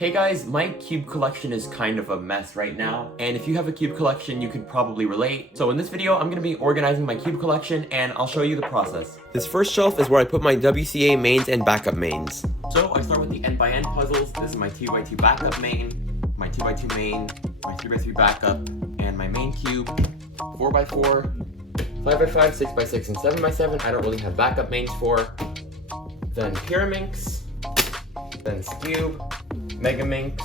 Hey guys, my cube collection is kind of a mess right now, and if you have a cube collection, you could probably relate. So in this video, I'm going to be organizing my cube collection, and I'll show you the process. This first shelf is where I put my WCA mains and backup mains. So I start with the NxN Puzzles. This is my 2x2 backup main, my 2x2 main, my 3x3 backup, and my main cube, 4x4, 5x5, 6x6, and 7x7. I don't really have backup mains for. Then Pyraminx, then Skewbs, Megaminx,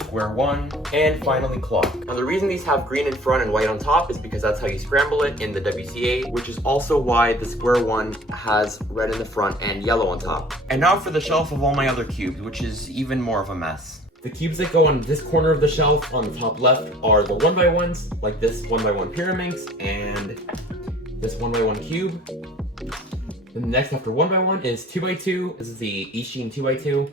Square One, and finally Clock. Now the reason these have green in front and white on top is because that's how you scramble it in the WCA, which is also why the Square One has red in the front and yellow on top. And now for the shelf of all my other cubes, which is even more of a mess. The cubes that go on this corner of the shelf on the top left are the 1x1s, like this 1x1 Pyraminx and this 1x1 cube. Then the next after 1x1 is 2x2. This is the Ishin 2x2.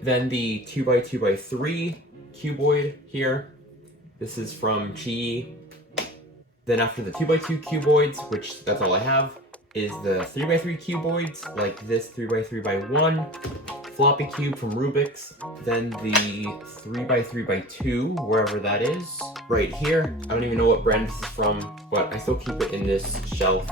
Then the 2x2x3 cuboid here. This is from Chi. Then after the 2x2 cuboids, which that's all I have, is the 3x3 cuboids, like this 3x3x1 floppy cube from Rubik's. Then the 3x3x2, wherever that is, right here. I don't even know what brand this is from, but I still keep it in this shelf.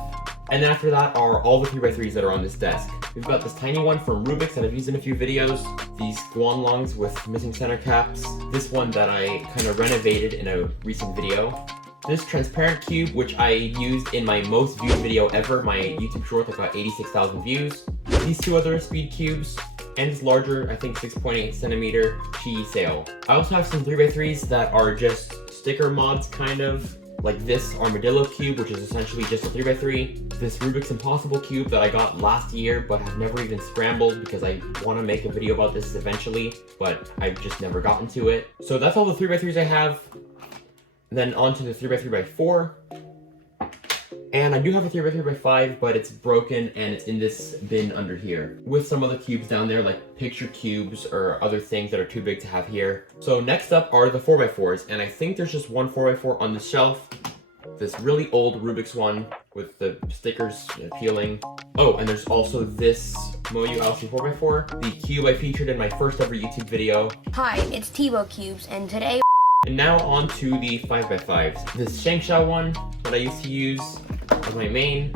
And then after that are all the 3x3s that are on this desk. We've got this tiny one from Rubik's that I've used in a few videos. These Guanlongs with missing center caps. This one that I kind of renovated in a recent video. This transparent cube, which I used in my most viewed video ever, my YouTube short that got 86,000 views. These two other speed cubes. And this larger, I think 6.8 centimeter Chi sail. I also have some 3x3s that are just sticker mods kind of. Like this armadillo cube, which is essentially just a 3x3. This Rubik's Impossible cube that I got last year, but have never even scrambled because I want to make a video about this eventually, but I've just never gotten to it. So that's all the 3x3s I have. Then on to the 3x3x4. And I do have a 3x3x5, but it's broken and it's in this bin under here. With some other cubes down there, like picture cubes or other things that are too big to have here. So next up are the 4x4s, and I think there's just one 4x4 on the shelf. This really old Rubik's one with the stickers peeling. Oh, and there's also this Moyu LC 4x4, the cube I featured in my first ever YouTube video. Hi, it's TeboeCubes, and today... And now on to the 5x5s. This Shangshao one that I used to use as my main,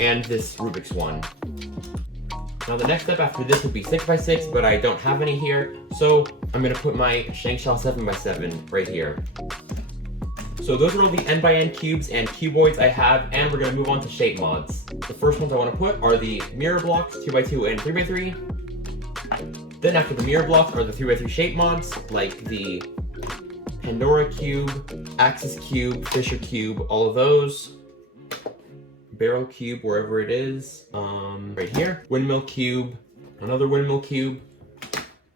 and this Rubik's one. Now the next step after this would be 6x6, but I don't have any here, so I'm gonna put my Shangshao 7x7 right here. So those are all the NxN cubes and cuboids I have, and we're gonna move on to shape mods. The first ones I wanna put are the mirror blocks, 2x2 and 3x3. Then after the mirror blocks are the 3x3 shape mods, like the Pandora cube, Axis cube, Fisher cube, all of those. Barrel cube, wherever it is, right here. Windmill cube, another windmill cube.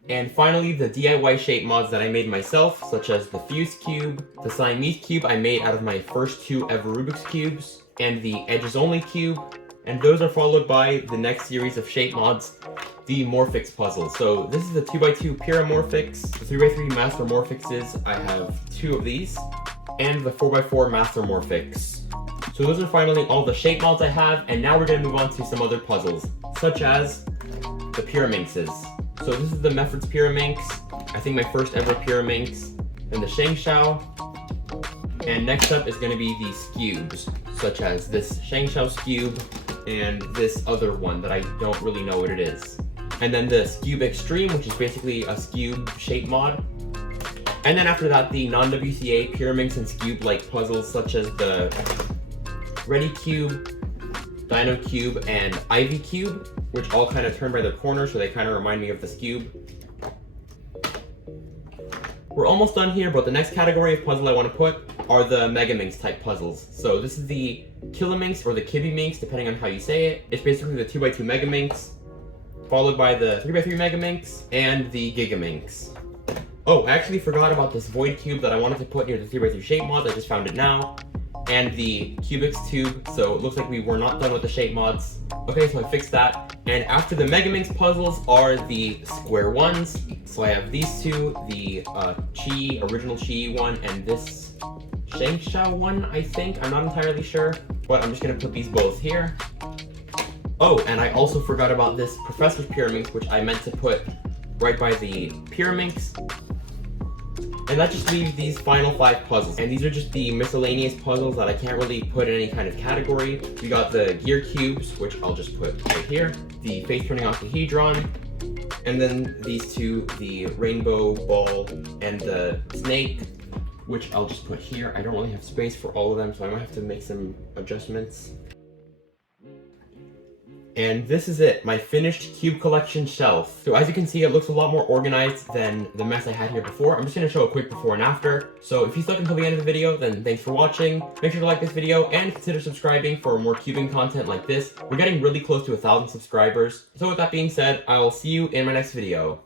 And finally, the DIY shape mods that I made myself, such as the Fuse cube, the Siamese cube I made out of my first two ever Rubik's cubes, and the Edges Only cube. And those are followed by the next series of shape mods, the Morphix puzzles. So this is the 2x2 Pyraminxes, the 3x3 Master Morphixes, I have two of these, and the 4x4 Master Morphix. So those are finally all the shape mods I have, and now we're going to move on to some other puzzles, such as the Pyraminxes. So this is the Meffert's Pyraminx, I think my first ever Pyraminx, and the Shangshao. And next up is going to be the Skewbs, such as this Shangshao Skewb, and this other one that I don't really know what it is. And then the Skewb Extreme, which is basically a Skewb shape mod. And then after that, the non-WCA Pyraminx and Skewb-like puzzles, such as the Ready Cube, Dino Cube, and Ivy Cube, which all kind of turn by their corner, so they kind of remind me of the Skewb. We're almost done here, but the next category of puzzle I want to put are the Megaminx type puzzles. So this is the Kilominx or the Kibiminx, depending on how you say it. It's basically the 2x2 Megaminx, followed by the 3x3 Megaminx, and the Gigaminx. Oh, I actually forgot about this Void Cube that I wanted to put near the 3x3 shape mods. I just found it now. And the Cubix tube, so it looks like we were not done with the shape mods. Okay, so I fixed that. And after the Megaminx puzzles are the Square Ones. So I have these two, the original Chi one, and this Shangshao one, I think. I'm not entirely sure, but I'm just gonna put these both here. Oh, and I also forgot about this Professor's Pyraminx, which I meant to put right by the Pyraminx. And that just leaves these final 5 puzzles. And these are just the miscellaneous puzzles that I can't really put in any kind of category. We got the gear cubes, which I'll just put right here. The face turning octahedron. And then these two, the rainbow ball and the snake, which I'll just put here. I don't really have space for all of them, so I might have to make some adjustments. And this is it, my finished cube collection shelf. So as you can see, it looks a lot more organized than the mess I had here before. I'm just gonna show a quick before and after. So if you stuck until the end of the video, then thanks for watching. Make sure to like this video and consider subscribing for more cubing content like this. We're getting really close to 1,000 subscribers. So with that being said, I'll see you in my next video.